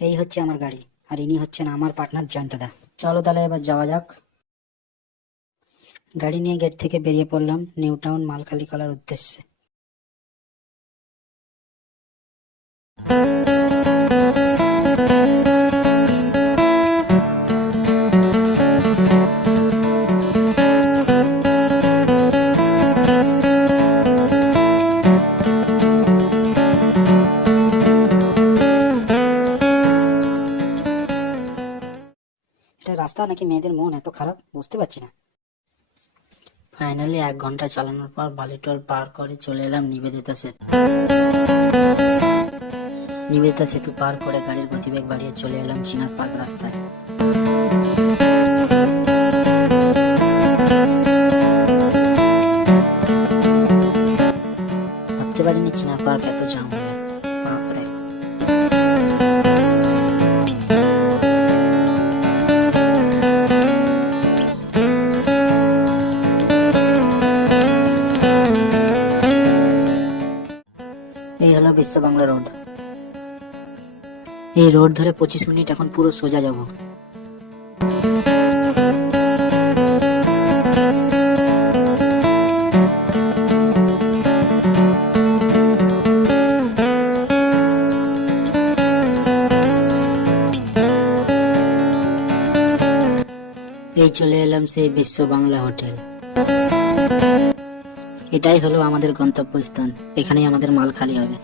এই হচ্ছে আমার গাড়ি, আর ইনি হচ্ছেন আমার পার্টনার জয়ন্তদা। চলো তাহলে এবার যাওয়া যাক। গাড়ি নিয়ে গেট থেকে বেরিয়ে পড়লাম নিউ টাউন মালখালি করার উদ্দেশ্যে। এটা রাস্তা নাকি মেয়েদের মন এত খারাপ বুঝতে পারছি না। ফাইনালি 1 ঘন্টা চালানোর পর বালিটোল পার করে চলে এলাম নিবেদিতা সেতু। নিবেদিতা সেতু পার করে গাড়ির গতিবেগ বাড়িয়ে চলে এলাম চিনার পার্ক রাস্তায়। ভাবতে পারিনি চিনার পার্ক এত জাম হবে, বাপরে। এই হলো বিশ্ব বাংলা রোড। এই রোড ধরে 25 মিনিট এখন পুরো সোজা যাব। এই চলে এলাম সেই বিশ্ব বাংলা হোটেল। এটাই হলো আমাদের গন্তব্যস্থান, এখানেই আমাদের মাল খালি হবে।